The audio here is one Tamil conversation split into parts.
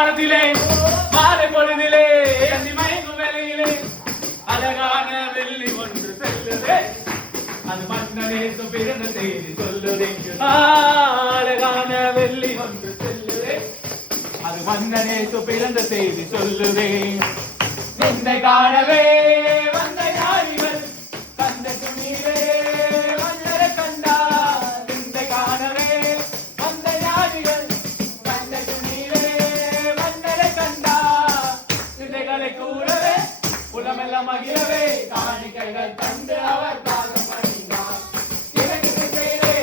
வானத்திலே மாலை பொழுதிலே அந்தி மயங்கும் வேளையிலே அழகான வெள்ளி ஒன்று செல்லுதே அது மன்னனே பிறந்த செய்தி சொல்லுதே அழகான வெள்ளி ஒன்று செல்லுதே அது மன்னனே பிறந்த செய்தி சொல்லுதே நின்னை காணவே வந்த யாரிவள் கந்த துணிவே வந்தர கண்டா நின்னை காணவே வந்த யாரிவள் கந்த துணிவே வந்தர கண்டா சிதைகளை கூடவே உலமெல்லாம் மகிழவே காணிக்கைகள் தந்து அவர் பாதம் பணிந்தார் இவனுக்கு செய்தே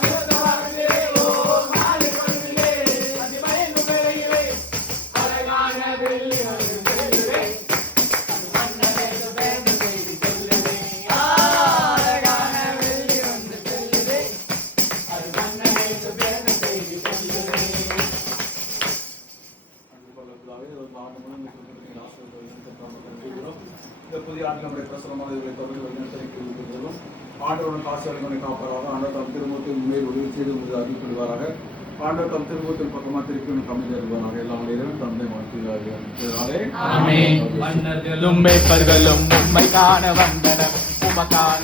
சிவந்தவாரத்திலே ஓ மாலை பொழுதிலே அதி மயங்கும் வேளையிலே அழகான வெள்ளி ஒன்று செல்லுதே அது மன்னனே பிறந்த செய்தி சொல்லுதே அழகான வெள்ளி ஒன்று செல்லுதே அது மன்னனே பிறந்த செய்தி சொல்லுதே. இந்த புதிய ஆண்டு நம்முடைய பிரசனமாக இவரை தொடர்ந்து ஆண்டவருடன் காசு காப்பாராக ஆண்டவர் திருமூர்த்தி உண்மையில் உதவி செய்து உங்களுக்கு அறிவிக்கொள்வாராக ஆண்டவர் தம் திருமூர்த்தின் பக்கமாக திருப்பி கம்மி தருவாராக எல்லாம் தந்தை மன்னர்களும் மேற்பர்களும் உண்மை காண வந்தனர் உமக்கான